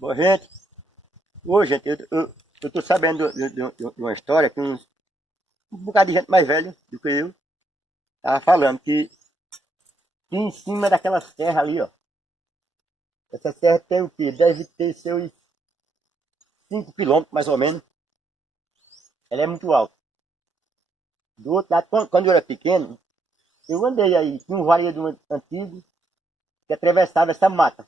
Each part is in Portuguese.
Bom, gente, hoje, gente, eu tô sabendo de uma história que um bocado de gente mais velha do que eu tava falando que em cima daquela serra ali, ó. Essa serra tem o quê? Deve ter seus 5 quilômetros, mais ou menos. Ela é muito alta. Do outro lado, quando eu era pequeno, eu andei aí, tinha um varedo antigo que atravessava essa mata.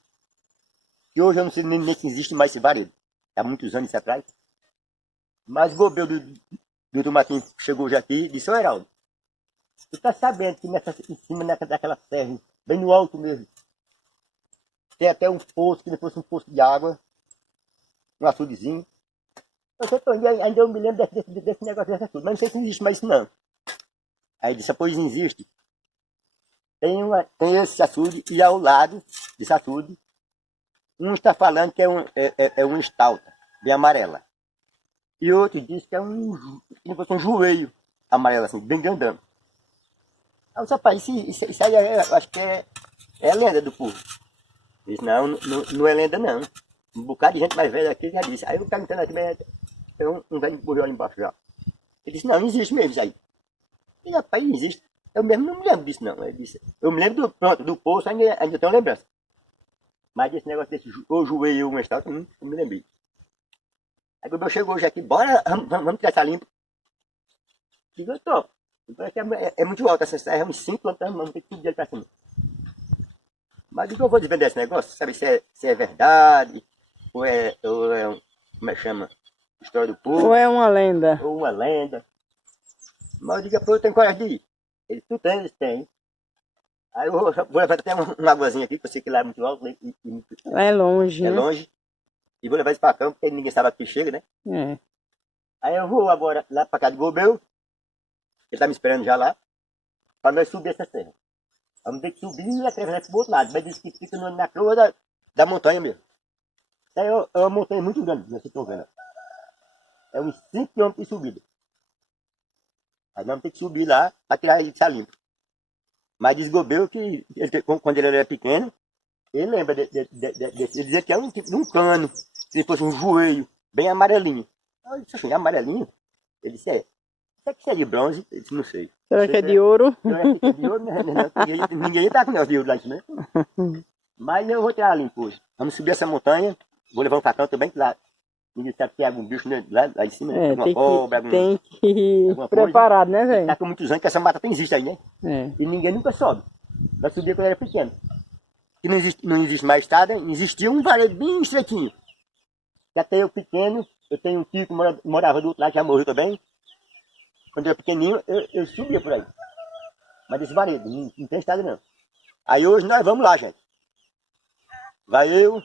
Que hoje eu não sei nem se existe mais esse varedo. Há muitos anos atrás. Mas o Gobel do Tomatinho chegou já aqui e disse: ô Heraldo, tu tá sabendo que em cima daquela serra, bem no alto mesmo, tem até um poço, que depois um poço de água, um açudezinho. Eu sei, ainda eu me lembro desse negócio desse açude, mas não sei se existe mais isso não. Aí disse: pois existe. Tem esse açude e ao lado desse açude, um está falando que é uma estalta, bem amarela. E outro diz que é um joelho amarelo assim, bem grandão. Aí eu disse: rapaz, isso aí eu acho que é lenda do povo. Ele disse: não é lenda não. Um bocado de gente mais velha aqui já disse. Aí eu perguntando aqui, tem um velho morreu ali embaixo já. Ele disse: não existe mesmo isso aí. E rapaz, existe. Eu mesmo não me lembro disso não. Ele disse: eu me lembro do poço, ainda tenho lembrança. Mas desse negócio desse joelho ou uma estátua, eu não me lembrei. Aí quando eu chego hoje aqui: bora, vamos tirar essa limpa. Digo: eu tô. É muito alto essa serra, é uns 5 quilômetros, vamos ter que subir ele pra cima. Mas digo: eu vou desvendar esse negócio, sabe se é verdade, ou como é que chama? História do povo. Ou é uma lenda? Ou uma lenda. Mas eu digo: eu tenho coragem de ir. Ele: tu tem, eles têm. Aí eu vou levar até uma águazinha aqui, que eu sei que lá é muito alto, né? É longe, é né? longe. E vou levar isso pra cá, porque ninguém sabe a que chega, né? É. Aí eu vou agora lá pra casa do Gobel. Ele tá me esperando já lá, pra nós subir essa serra. Vamos ter que subir e atravessar pro outro lado. Mas diz que fica na cruz da montanha mesmo. É uma montanha muito grande, vocês estão vendo. É uns 5 quilômetros de subida. Aí nós vamos ter que subir lá para tirar ele limpo. Mas diz Gobel que quando ele era pequeno, ele lembra desse. Ele dizia que era um tipo de um cano, se fosse um joelho, bem amarelinho. Eu disse: assim, amarelinho? Ele disse: é. Será que isso é de bronze? Ele disse: não sei. Será que é de ouro? Eu acho que é de ouro, ninguém está com nós de ouro lá, né? Mas eu vou tirar limpo hoje. Vamos subir essa montanha, vou levar um facão também, que lá ninguém sabe que tem algum bicho, né? lá em cima, né? Alguma cobra, tem que ir preparado, né, velho? Tá com muitos anos que essa mata existe aí, né? É. E ninguém nunca sobe. Nós subia quando era pequeno. E não existe mais estrada, existia um varejo bem estreitinho. Que até eu pequeno, eu tenho um tio que morava do outro lado, já morreu também. Quando eu era pequenininho, eu subia por aí. Mas desse varejo, não tem estrada não. Aí hoje nós vamos lá, gente. Vai eu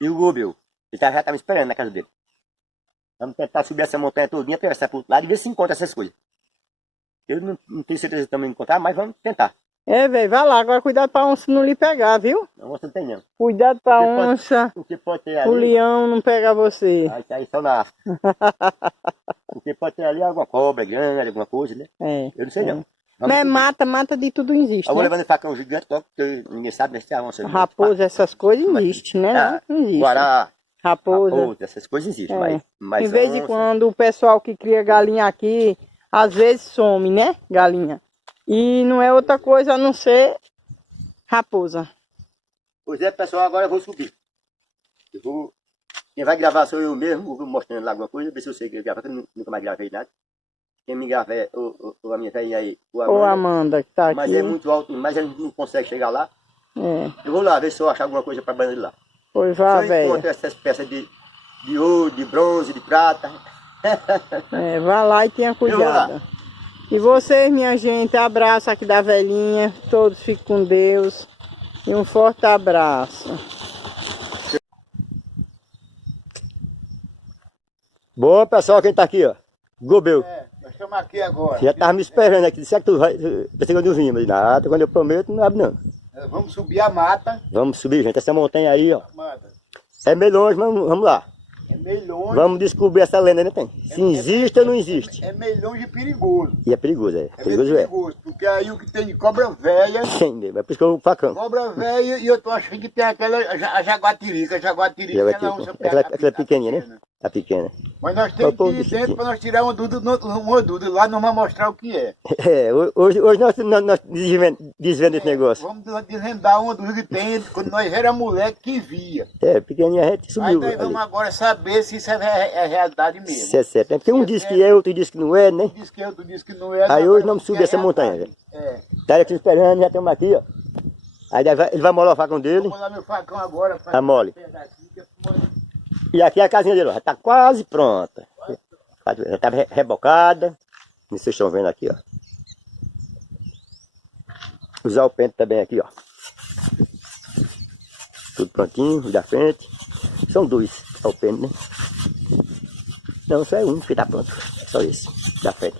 e o Gobel. Ele já tá me esperando na casa dele. Vamos tentar subir essa montanha todinha, atravessar pro outro lado e ver se encontra essas coisas. Eu não tenho certeza de também encontrar, mas vamos tentar. É, velho, vai lá. Agora cuidado pra onça não lhe pegar, viu? Não, onça não tem não. Cuidado pra onça. O que pode ter ali... O leão não pegar você. Aí tá aí só na África. O que pode ter ali é alguma cobra grande, alguma coisa, né? É. Eu não sei não. Mas mata de tudo existe, eu vou né? levando esse facão gigante, porque ninguém sabe, né? Se a onça... Raposa, essas coisas existem, né? Não existe. Guará, Raposa, essas coisas existem. Mas em vez de quando o pessoal que cria galinha aqui, às vezes some, né? Galinha. E não é outra coisa a não ser raposa. Pois é, pessoal, agora eu vou subir. Quem vai gravar sou eu mesmo, vou mostrando lá alguma coisa, ver se eu sei gravar, porque eu nunca mais gravei nada. Quem me grava é a minha velha aí, Ou Amanda, que tá aqui. Mas é muito alto, mas ele não consegue chegar lá. É. Eu vou lá ver se eu achar alguma coisa para banir lá. Pois vá, velho. Se eu encontro essas peças de ouro, de bronze, de prata. É, vá lá e tenha cuidado. E vocês, minha gente, abraço aqui da velhinha. Todos fiquem com Deus. E um forte abraço. Bom, pessoal, quem tá aqui, ó? Gobel. Nós estamos aqui agora. Já tava me esperando aqui. Disse que tu vai. Pensei que eu não vinha, mas nada, quando eu prometo, não abre não. Vamos subir a mata. Vamos subir, gente. Essa montanha aí, ó. Manda. É meio longe, mas vamos lá. É meio longe. Vamos descobrir essa lenda, né, tem? Se existe ou não existe. É meio longe e perigoso. E é perigoso, é. É Perigoso meio é. perigoso, porque aí o que tem de cobra velha, Sim, é por isso que eu facão. cobra velha e eu tô achando que tem aquela a jaguatirica, aquela onça Aquela pequenininha, né? A pequena. Mas nós temos que Pô, ir dentro para nós tirar uma dúvida, lá nós vamos mostrar o que é. É, hoje nós desvendamos esse negócio. Vamos desvendar uma dúvida que tem quando nós era moleque que via. É, pequenininha a gente Aí subiu. nós vamos Ali. agora saber se isso é realidade mesmo. Isso é certo. É porque um diz que é, outro diz que não é, né? Um diz que é, outro diz que não é. Aí agora hoje nós vamos que subir é essa montanha, realidade. velho. É. Tá aqui esperando, já estamos aqui, ó. Aí ele vai molar o facão dele. Vou lá meu facão agora. Tá mole. Pegar aqui, que é- E aqui é a casinha dele, ó. Já tá quase pronta. Já tá rebocada. Vocês estão vendo aqui, ó. Usar o pente também aqui, ó. Tudo prontinho, da frente. São dois ao pente, né? Não, só é um que tá pronto. Só esse, da frente.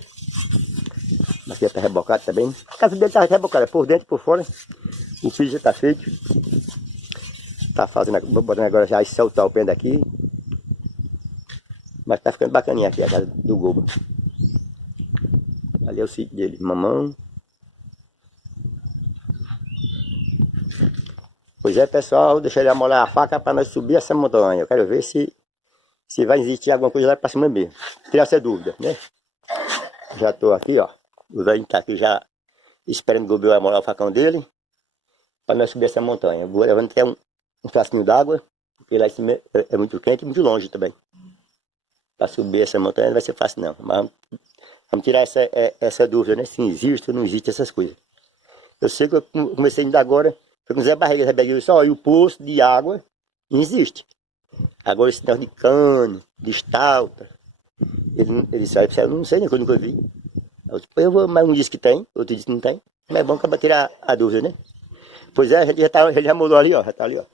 Aqui tá rebocado também. A casa dele tá rebocada, por dentro e por fora. O piso já tá feito. Tá fazendo, vou botando agora já e soltar o pente daqui. Mas tá ficando bacaninha aqui a casa do Goba. Ali é o sítio dele, mamão. Pois é, pessoal, deixa ele amolar a faca para nós subir essa montanha. Eu quero ver se vai existir alguma coisa lá para cima mesmo. Tirar essa dúvida, né? Já estou aqui, ó. O velho tá aqui já esperando o Goba amolar o facão dele para nós subir essa montanha. Eu vou levando até um frasquinho d'água, porque lá em cima é muito quente e muito longe também. Para subir essa montanha não vai ser fácil não. Mas vamos tirar essa dúvida, né? Se existe ou não existe essas coisas. Eu sei que eu comecei ainda agora. Foi com o Zé Barriga, só, e o poço de água não existe. Agora esse negócio de cano, de estalta, ele sai, eu não sei, nem que eu nunca vi. Eu vou, mas um diz que tem, outro diz que não tem. Mas é bom acabar tirar a dúvida, né? Pois é, ele já molou ali, ó, já tá ali, ó.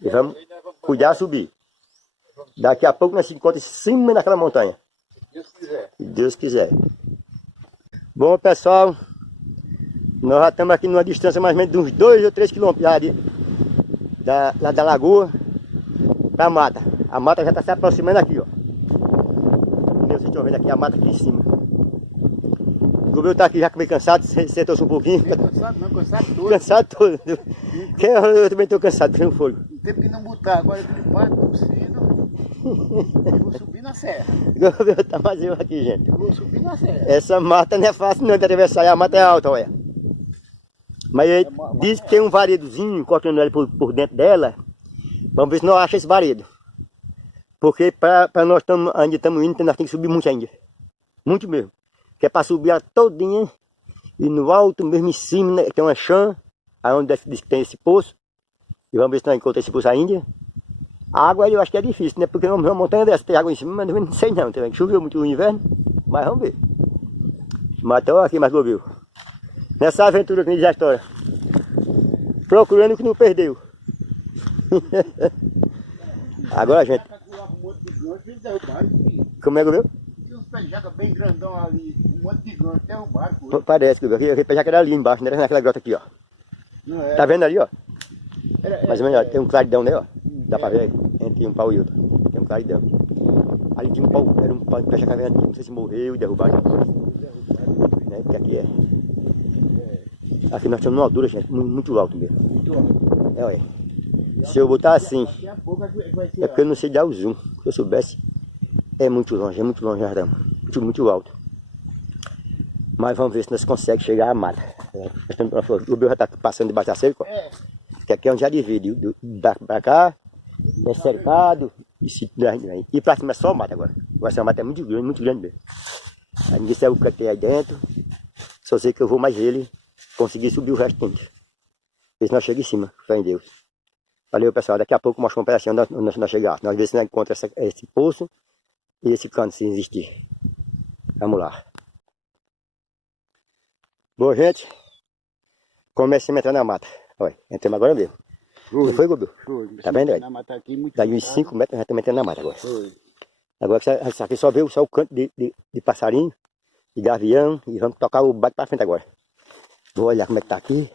E vamos cuidar de subir. Daqui a pouco nós se encontramos em cima daquela montanha. Deus quiser. Se Deus quiser. Bom, pessoal. Nós já estamos aqui numa distância mais ou menos de uns 2 ou 3 quilômetros lá da lagoa para a mata. A mata já está se aproximando aqui, ó. Vocês estão vendo aqui a mata aqui em cima. O governo está aqui já meio cansado, sentou-se um pouquinho. Cansado todo. Cansado todo. Eu também estou cansado, tenho fogo. Não tem que não botar, agora eu bato no sino e vou subir na serra. O governo está mais eu aqui, gente. Eu vou subir na serra. Essa mata não é fácil não de atravessar, a mata é alta, olha. Mas ele diz que tem um varedozinho cortando ela por dentro dela. Vamos ver se nós achamos esse varedo. Porque para nós ainda estamos indo, nós temos que subir muito ainda. Muito mesmo. Que é para subir ela todinha. E no alto, mesmo em cima, né, tem uma chã. Aí onde diz que tem esse poço. E vamos ver se nós encontramos esse poço ainda. A água eu acho que é difícil, né? Porque uma montanha dessa tem água em cima, mas não sei não. Choveu muito no inverno. Mas vamos ver. Mas estou aqui, mais Gobil. Nessa aventura que me diz a história. Procurando o que não perdeu. Agora, gente. Como é que eu vi? Tinha uns pés de jaca bem grandão ali, um monte de gancho, derrubaram. Parece que eu vi. Aquele pé já era ali embaixo, não era naquela grota aqui, ó. Não é? Tá vendo ali, ó? Mais ou menos, ó, é. tem um claridão, né, ó? Dá pra ver entre um pau e outro. Tem um claridão. Ali tinha um pau, era um pau de pé jacaré antigo, não sei se morreu e derrubaram. Né? Porque aqui é. Aqui nós estamos numa altura, gente, muito alto mesmo. Muito alto. É, olha. Se eu botar assim, Daqui a pouco vai ser é porque eu não sei dar o zoom. Se eu soubesse, é muito longe já estamos. Muito alto. Mas vamos ver se nós conseguimos chegar à mata. O Bel já está passando debaixo da cerca, ó. É. Que aqui é onde já divide. Para cá, é cercado. E para cima é só mata agora. Agora essa mata é muito grande mesmo. Aí ninguém sabe o que tem aí dentro. Só sei que eu vou mais ele conseguir subir o resto dentro. Ver se nós chegamos em cima, fé em Deus. Valeu, pessoal. Daqui a pouco eu mostro um pedacinho onde nós chegamos. Nós vemos se nós encontramos esse poço e esse cano, se existir. Vamos lá. Boa, gente. Comecemos a entrar na mata. Olha, entramos agora mesmo. Não foi, Gobil? Foi. Tá vendo aí? Na mata aqui, muito Daí uns 5 metros, nós estamos entrando na mata agora. Foi. Agora isso aqui só veio só o canto de passarinho, de gavião, e vamos tocar o bate para frente agora. Vou olhar como é que tá aqui.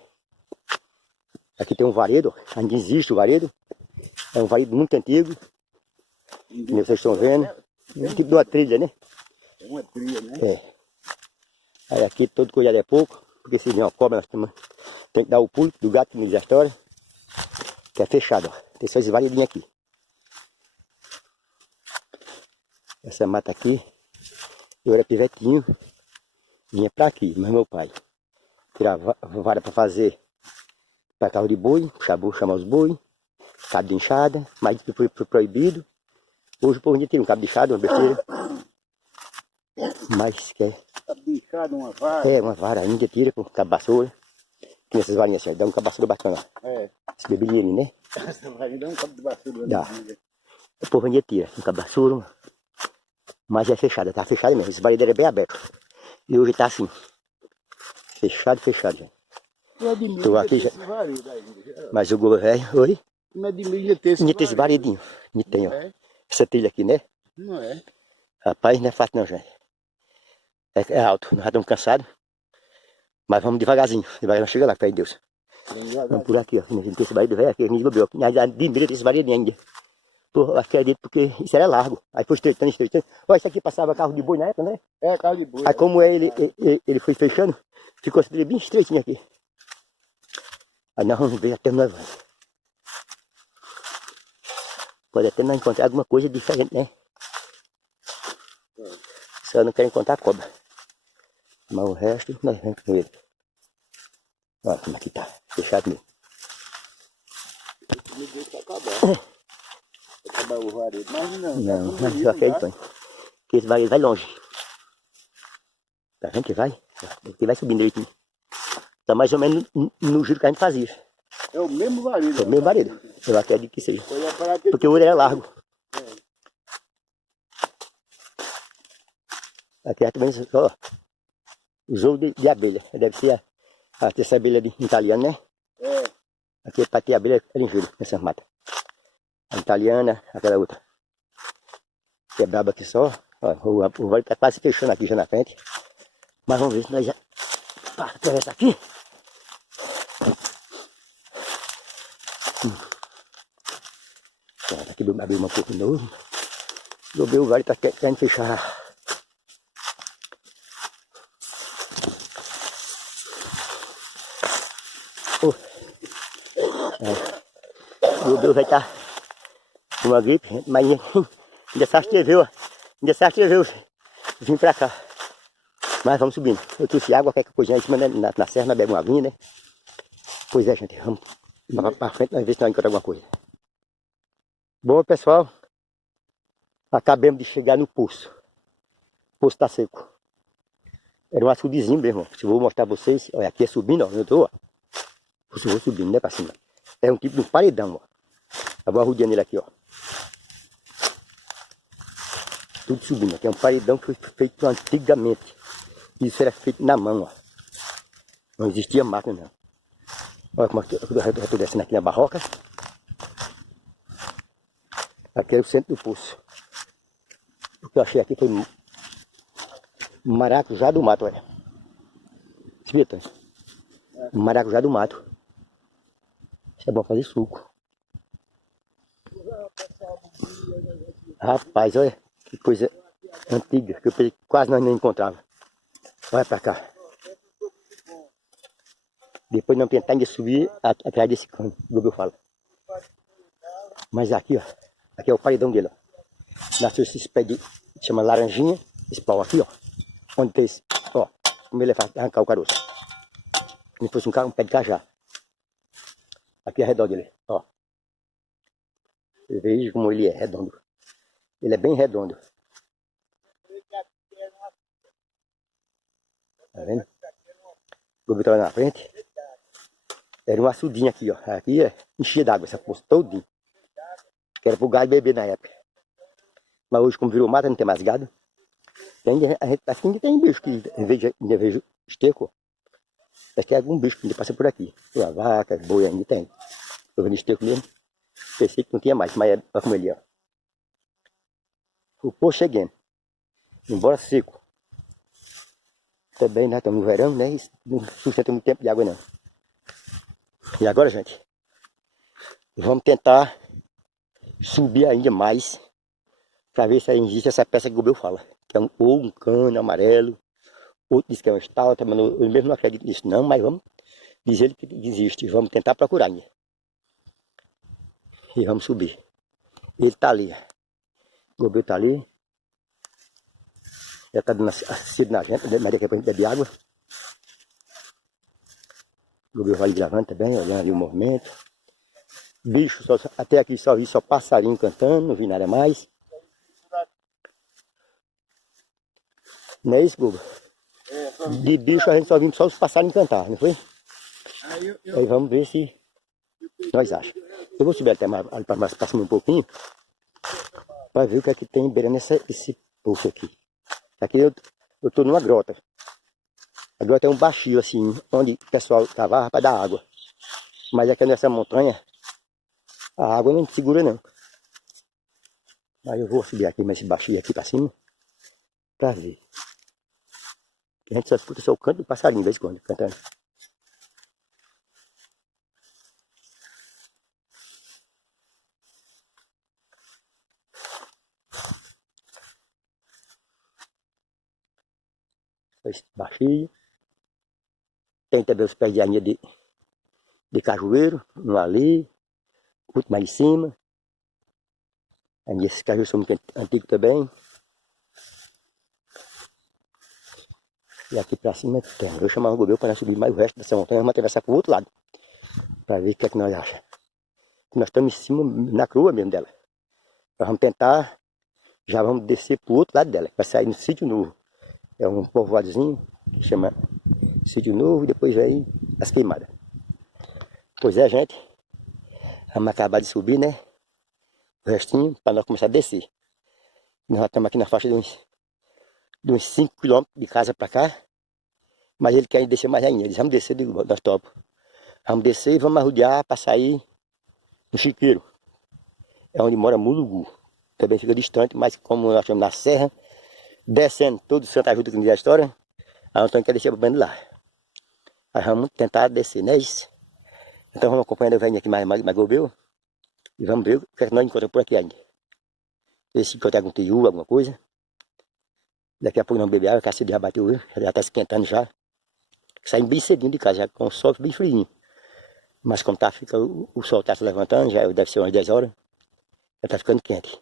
Aqui tem um varedo, ainda existe o varedo. É um varedo muito antigo. Como vocês estão vendo. Tipo de uma trilha, né? É uma trilha, né? É. Aí aqui todo cuidado é pouco, porque se vier uma cobra, nós tem que dar o pulo do gato que nos diz a história. Que é fechado, ó. Tem só esse varedinho aqui. Essa mata aqui, eu era pivetinho, vinha pra aqui, mas meu pai tirava vara pra fazer para carro de boi, puxar boi, chamar os boi, cabo de enxada, mas foi proibido. Hoje o povo ainda tira um cabo de enxada, uma besteira. Mas quer. Cabo de enxada, uma vara. É, uma vara ainda tira com cabo de vassoura. Tem essas varinhas assim, dá um cabo de vassoura bacana. É. Esse bebelinho ali, né? Essa varinha dá um cabo de vassoura. Dá. O povo ainda tira um cabo de vassoura, mas é fechada, tá fechada mesmo. Esse varedo é bem aberto. E hoje tá assim. Fechado, fechado, gente. Tô aqui já. Mas o gol velho, oi? Não é de milho ter esse Ainda tem esse varedinho. Ainda tem, ó. Essa trilha aqui, né? Não é. Rapaz, não é fácil não, gente. É alto, nós já estamos cansados. Mas vamos devagarzinho. Devagarzinho chega lá, fé em Deus. Vamos por aqui, ó. Não tem esse varedo velho aqui, a gente bebeu. Nós já de direito esse varedinho ainda. Pô, acredito porque isso era largo. Aí foi estreitando, estreitando. Olha, isso aqui passava carro de boi na época, né? É, carro de boi. Aí como ele foi fechando, ficou bem estreitinho aqui. Aí nós vamos ver até nós vamos. Pode até nós encontrar alguma coisa diferente, né? Só eu não quero encontrar cobra. Mas o resto nós vamos com ele. Olha como aqui tá. Fechado mesmo. Acabar o varedo. Mas não. Não, mas eu acredito, hein? Porque esse varedo vai longe. Tá vendo que vai? Ele vai subindo direitinho. Tá mais ou menos no giro que a gente fazia. É o mesmo varedo. É o mesmo varedo. Eu acredito que seja. Porque o olho era largo. Aqui é também, ó. Os ovos de abelha. Deve ser essa abelha de italiana, né? É. Aqui é para ter abelha ligeira nessa mata. A italiana, aquela outra. Que é braba aqui só. Ó, o vale está quase fechando aqui já na frente. Mas vamos ver se nós já atravessa aqui. Pronto, aqui abriu uma pouco de novo. O vale está querendo fechar. O Deus vai estar com uma gripe, mas ainda se escreveu, ainda se escreveu vim pra cá. Mas vamos subindo. Eu trouxe água, qualquer coisinha em cima, né? na serra, nós bebemos uma aguinha, né? Pois é, gente, vamos pra frente, nós ver se nós encontramos alguma coisa. Bom, pessoal, acabamos de chegar no poço. O poço tá seco. Era um açudezinho mesmo, se eu vou mostrar pra vocês, olha, aqui é subindo, ó, eu tô, ó. Eu vou subindo, né, pra cima. É um tipo de um paredão, ó. Eu vou arrodeando ele aqui, ó. Tudo subindo. Aqui é um paredão que foi feito antigamente. Isso era feito na mão, ó. Não existia máquina, não. Olha como eu estou descendo aqui na barroca. Aqui era o centro do poço. O que eu achei aqui foi maracujá do mato, olha. Você viu, Tânia? Maracujá do mato. Isso é bom fazer suco. Rapaz, olha que coisa antiga, que eu pensei que quase nós não encontrava. Olha pra cá. Depois não tentar ainda subir atrás desse cano, do que eu falo. Mas aqui, ó. Aqui é o paredão dele, ó. Nasceu esses pés de, chama laranjinha, esse pau aqui, ó. Onde tem esse, ó. Como ele faz arrancar o caroço. Como se fosse um pé de cajá. Aqui ao redor dele, ó. Veja como ele é redondo. Ele é bem redondo. Tá vendo? Vou botar lá na frente. Era um açudinho aqui, ó. Aqui é enchia d'água essa poça todinha. Que era pro gado beber na época. Mas hoje, como virou mata, não tem mais gado. A gente acho que ainda tem bicho que ainda vejo esterco. Acho que é algum bicho que ainda passa por aqui. A vaca, boi ainda tem. Tô vendo esterco mesmo. Pensei que não tinha mais, mas olha como ele é. O poço chegando. Embora seco. Também nós estamos no verão, né? Não sustenta muito tempo de água não. E agora, gente, vamos tentar subir ainda mais Para ver se existe essa peça que o Gobel fala. Que é ou um cano amarelo, outro diz que é uma estátua, mas eu mesmo não acredito nisso não, mas vamos dizer que existe. Vamos tentar procurar ainda. E vamos subir. Ele está ali. O Gobel está ali. Já está dando assistido na gente, mas daqui a pouco a gente bebe água. O Gobel vai gravando também, olhando ali o movimento. Bicho, até aqui só vi só passarinho cantando, não vi nada mais. Não é isso, Guga? De bicho a gente só vimos só os passarinhos cantar, não foi? Aí vamos ver se nós achamos. Eu vou subir até mais para cima um pouquinho, para ver o que é que tem beirando esse poço aqui. Aqui eu estou numa grota. A grota é um baixio assim, onde o pessoal cavava para dar água. Mas aqui nessa montanha, a água não segura não. Aí eu vou subir aqui, mais esse baixio aqui para cima, para ver. A gente só escuta só o canto do passarinho de vez em quando, cantando. Esse baixio. Tem também os pés de aninha de cajueiro, um ali, outro mais em cima. Aí esses cajueiros são muito antigos também. E aqui pra cima tem. Eu vou chamar o Gobel para nós subir mais o resto dessa montanha. Vamos atravessar pro outro lado. Para ver o que é que nós achamos. Nós estamos em cima, na crua mesmo dela. Nós vamos tentar, já vamos descer pro outro lado dela. Vai sair no Sítio Novo. É um povoadozinho que chama Sítio Novo. Depois aí as queimadas. Pois é, gente. Vamos acabar de subir, né? O restinho para nós começar a descer. Nós já estamos aqui na faixa de uns 5 km de casa para cá. Mas ele quer descer mais ainda. Eles vamos descer, nós topos. Vamos descer e vamos arrodear para sair no Chiqueiro. É onde mora Mulugu. Também fica distante, mas como nós estamos na serra, descendo todo o Santa Ajuda que me diz a história, a Antônio quer descer para o lá. Aí vamos tentar descer, não é isso? Então vamos acompanhando o velhinho aqui mais Gobel. E vamos ver o que é que nós encontramos por aqui ainda. Ver se encontrar algum tiu, alguma coisa. Daqui a pouco não beber água, a cacete já bateu, já está esquentando já. Saímos bem cedinho de casa, já com o sol bem frio. Mas como tá, o sol está se levantando, já deve ser umas 10 horas. Já está ficando quente.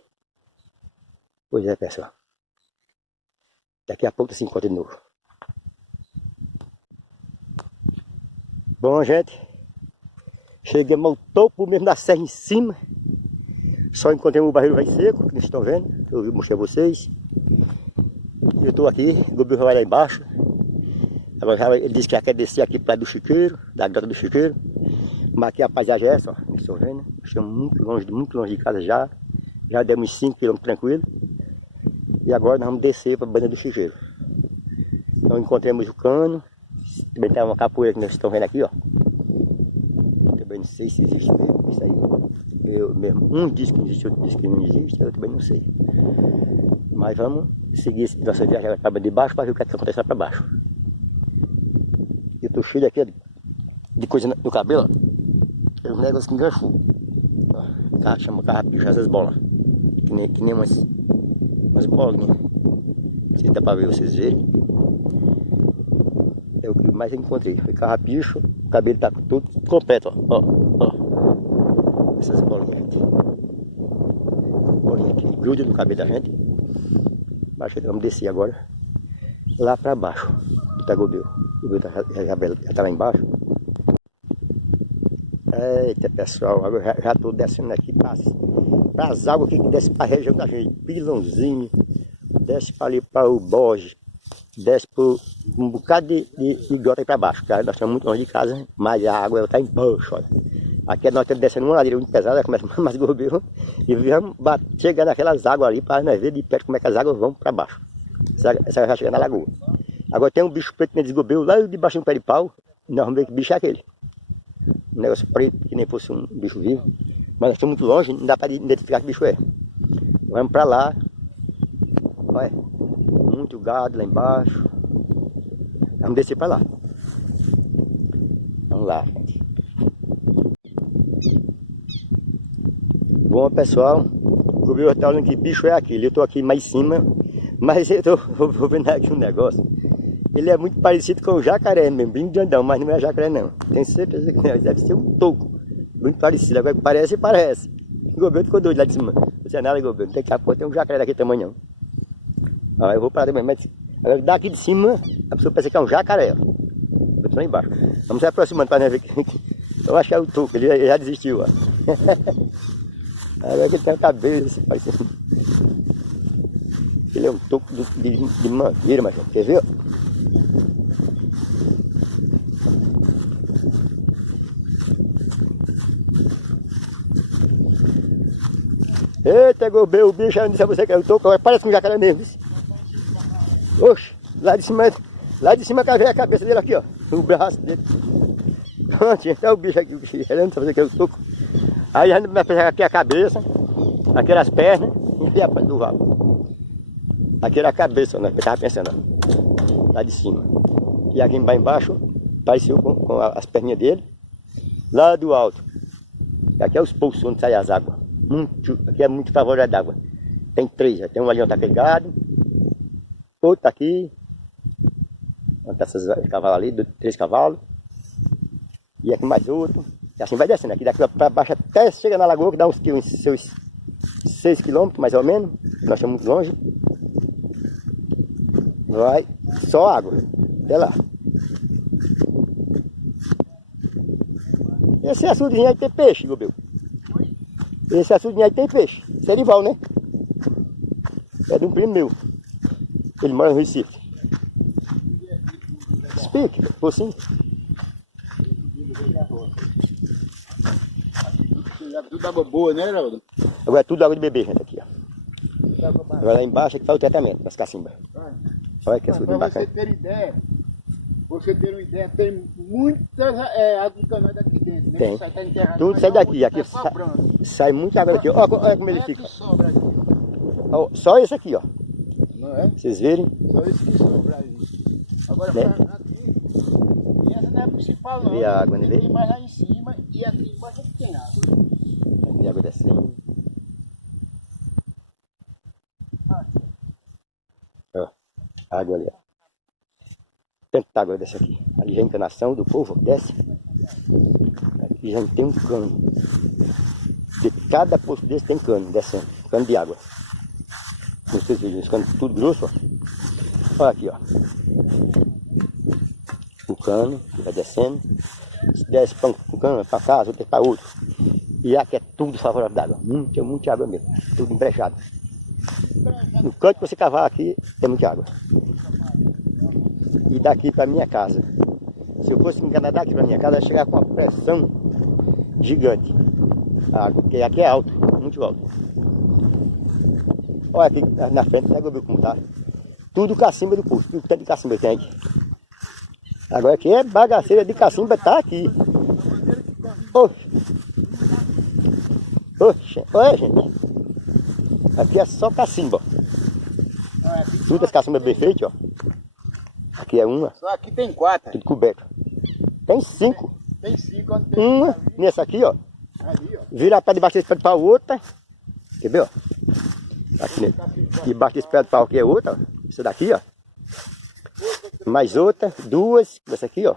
Pois é, pessoal. Daqui a pouco se encontra de novo. Bom, gente. Chegamos ao topo mesmo da serra em cima. Só encontrei o barril bem seco, que vocês estão vendo. Eu mostrei a vocês. Eu estou aqui, o Gobel vai lá embaixo. Agora ele disse que já quer descer aqui para do Chiqueiro, da grota do Chiqueiro. Mas aqui a paisagem é essa, ó. Vocês estão vendo? Estamos muito longe de casa já. Já demos uns 5 km tranquilo. E agora nós vamos descer para a banda do Chiqueiro. Então encontramos o cano. Também tem uma capoeira que vocês estão vendo aqui, ó. Também não sei se existe mesmo isso aí. Eu mesmo, um diz que não existe, outro diz que não existe, eu também não sei. Mas vamos seguir nossa viagem para a banda de baixo para ver o que acontece lá para baixo. Eu tô cheio aqui de coisa no cabelo, ó. É um negócio que enganchou. Chama carrapicho, essas bolas. Que nem umas bolinhas. Não sei se dá pra ver vocês verem. É o que mais eu encontrei. Foi carrapicho, o cabelo tá todo completo, ó. Essas bolinhas, gente. Bolinha que gruda no cabelo da gente. Vamos descer agora. Lá pra baixo do Itagobel. O Gobel já tá lá embaixo. Eita pessoal, agora já estou descendo aqui para as águas que descem para a região da gente, Pilãozinho, desce para ali para o Borges, desce por um bocado de grota aí para baixo, cara. Nós estamos muito longe de casa, mas a água está embaixo, olha. Aqui nós estamos descendo uma ladeira muito pesada, começa mais Gobel, e vamos chegar naquelas águas ali para nós ver de perto como é que as águas vão para baixo. Essa vai chegar na lagoa. Agora tem um bicho preto que Gobel lá debaixo do pé de pau, e nós vamos ver que bicho é aquele. Um negócio preto, que nem fosse um bicho vivo. Mas nós estamos muito longe, não dá para identificar que bicho é. Vamos para lá. Olha, muito gado lá embaixo. Vamos descer para lá. Vamos lá, gente. Bom, pessoal, O meu está olhando que bicho é aquele. Eu estou aqui mais em cima, mas eu vou vendo aqui um negócio. Ele é muito parecido com o jacaré mesmo, bem grandão, mas não é jacaré não. Tenho certeza que não, deve ser um toco. Muito parecido, agora parece. O governo ficou doido lá de cima. Não sei nada, governo, não tem que tem um jacaré daquele tamanho não. Aí eu vou parar mesmo, mas agora daqui de cima a pessoa pensa que é um jacaré. Eu estou lá embaixo. Vamos se aproximando para ver. Eu acho que é o toco, ele já desistiu. Ó. Aí ele tem a cabeça, parece assim. Ele é um toco de mangueira, mas quer ver? Eita, gobê, o bicho, eu disse a você que é o toco, agora parece um jacaré mesmo. Oxe, lá de cima cavei a cabeça dele aqui, ó. O braço dele. Pronto, é o bicho aqui, ele não disse a você que é o toco. Aí a gente vai pegar aqui a cabeça, aqui as pernas e a parte do rabo. Aqui era a cabeça, né? Eu estava pensando, ó, lá de cima. E aqui embaixo, pareceu com as perninhas dele. Lá do alto. Aqui é os poços onde saem as águas. Aqui é muito favorável d'água. Tem 3, tem um ali onde está pegado. Outro tá aqui. Onde tá esses cavalos ali, 3 cavalos. E aqui mais outro. E assim vai descendo. Aqui daqui para baixo até chega na lagoa, que dá uns 6 km mais ou menos. Nós estamos muito longe. Vai só água. Até lá. Esse açudinho aí tem peixe, Gobel. Esse açudinho aí tem peixe. Serival, né? É de um primo meu. Ele mora no Recife. Explique, por sim. Tudo água boa, né, Geraldo? Agora é tudo água de beber, gente, aqui, ó. Agora lá embaixo é que faz o tratamento, nas cacimbas. Olha que açudinho bacana. Você ter uma ideia, tem muitas águas encanais aqui dentro, né? Tem. Tá Tudo sai daqui. Aqui sai muita água daqui. Olha como ele fica. Ó, só esse aqui, ó. Não é? Vocês verem? Só esse que sobra aí. Agora, Né? aqui, e essa não é a principal não. E a água, né? Tem mais lá em cima e aqui embaixo tem água. Tem água descendo. Ó, água ali, ó. Tanta água dessa aqui. Ali já é a encanação do povo, desce. Aqui já tem um cano. De cada poço desse tem cano descendo. Cano de água. Não sei se vocês viram, esse cano tudo grosso, ó. Olha aqui, ó. O cano que vai descendo. Se desce para um cano, para casa, outro para outro. E aqui é tudo favorável d'água. Muita água mesmo. Tudo embrechado. No canto que você cavar aqui, tem muita água. E daqui para minha casa. Se eu fosse me enganar daqui para minha casa, ia chegar com uma pressão gigante. A água, porque aqui é alto, muito alto. Olha aqui na frente, pega ver como tá. Tudo cacimba do poço, tudo que tem de cacimba tem aqui. Agora aqui é bagaceira de cacimba, tá aqui. Oxe. Oxe, olha gente. Aqui é só cacimba. Tudo as cacimbas bem feitas, ó. Aqui é uma. Só aqui tem 4. Tudo coberto. Tem 5. Tem 5. Onde tem Uma nessa aqui, ó. ali, ó. Vira para debaixo desse pé de pau outra. Quer ver, ó? Aqui debaixo desse pé de pau aqui é outra, ó. Essa daqui, ó. Mais outra, 2. Essa aqui, ó.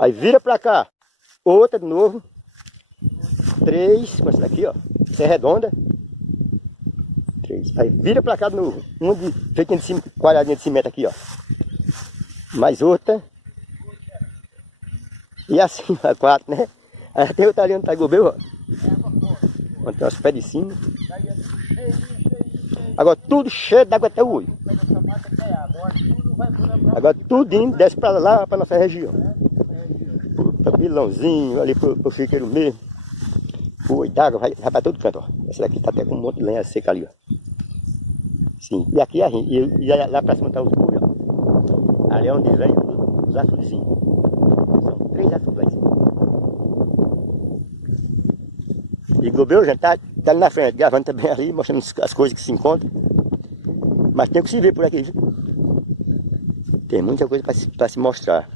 Aí vira para cá. Outra de novo. 3. Com essa daqui, ó. Essa é redonda. 3. Aí vira para cá de novo. Uma de feitinha de cima, quadradinha de cimento aqui, ó. Mais outra. E assim, a 4, né? Aí tem outra ali onde tá o gobel, ó. Onde tem os pés de cima. Agora tudo cheio d'água até o olho. Agora tudinho desce para lá, para nossa região. Para Pilãozinho, ali pro Chiqueiro mesmo. O olho d'água vai para todo canto, ó. Essa daqui tá até com um monte de lenha seca ali, ó. Sim, e aqui e lá para cima tá os burros, ó. Ali é onde vem os açudezinhos. São 3 açudes lá em cima. E Gobel, gente, tá ali na frente, gravando também ali, mostrando as coisas que se encontram. Mas tem que se ver por aqui, viu? Tem muita coisa para se mostrar.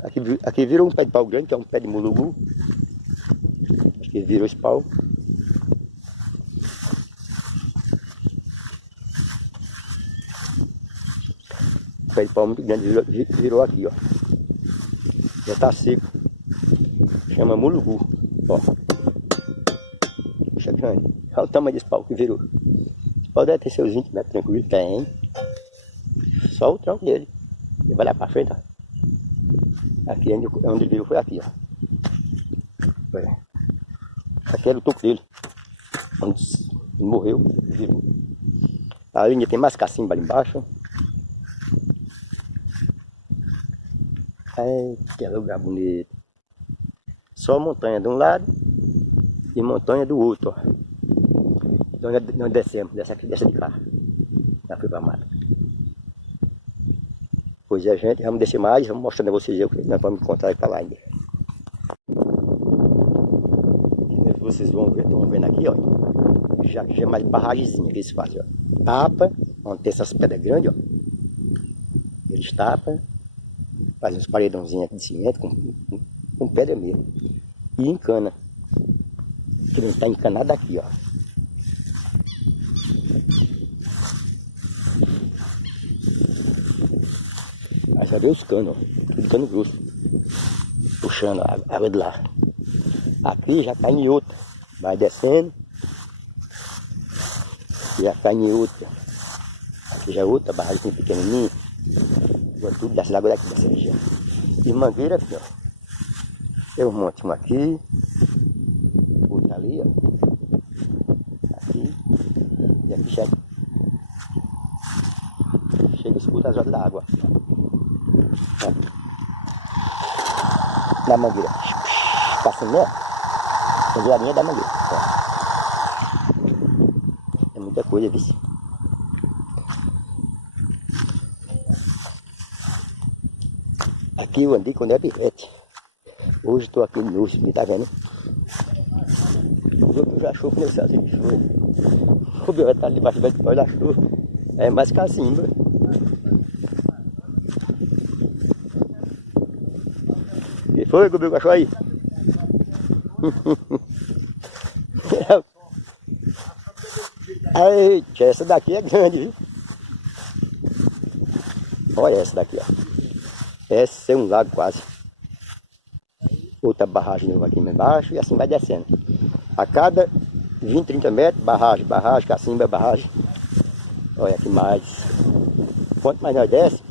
Aqui virou um pé de pau grande, que é um pé de mulugu. Acho que virou esse pau. pé de pau muito grande, virou aqui, ó. Já tá seco. Chama mulugu, ó. Puxa grande. Olha o tamanho desse pau que virou. Esse pau deve ter seus 20 metros tranquilo. Tem. Só o tronco dele. Ele vai lá pra frente, ó. Aqui onde ele virou foi aqui, ó. Aqui era o topo dele. Onde ele morreu, virou. A linha tem mais cacimba ali embaixo. Ai, que lugar bonito. Só montanha de um lado e montanha do outro, ó. Então nós descemos, dessa de cá. Já fui pra mata. Pois é, gente, vamos descer mais, vamos mostrando a vocês o que nós vamos encontrar pra lá ainda. Vocês vão ver, estão vendo aqui, ó. Já é mais barragemzinha que eles fazem, ó. Tapa, onde tem essas pedras grandes, ó. Eles tapam, fazem uns paredãozinhos aqui de cimento com pedra mesmo. E encana. Que não está encanado aqui, ó. Aí já deu os canos, ó. Tudo cano grosso. Puxando a água de lá. Aqui já cai em outra. Vai descendo. Já cai em outra. Aqui já é outra barragem pequenininha. Tudo dessa água daqui, dessa região. E mangueira aqui, ó. Tem um monte, uma aqui. Outra ali, ó. Aqui. E aqui chega. Chega e escuta as rodas da água. Ó. Na mangueira. Passando, né? Fazer a linha da mangueira. Ó. É muita coisa, viu? Aqui eu andei quando era pivete. Hoje estou aqui no urso, me tá vendo? Os outros já achou que nesse assim de chuva. O meu tá debaixo do pau da chuva. É mais cacimba. Que foi, meu cachorro aí? Eita, essa daqui é grande, viu? Olha essa daqui, ó. Essa é um lago quase. Outra barragem aqui embaixo e assim vai descendo. A cada 20, 30 metros, barragem, cacimba, barragem. Olha aqui mais. Quanto mais nós desce,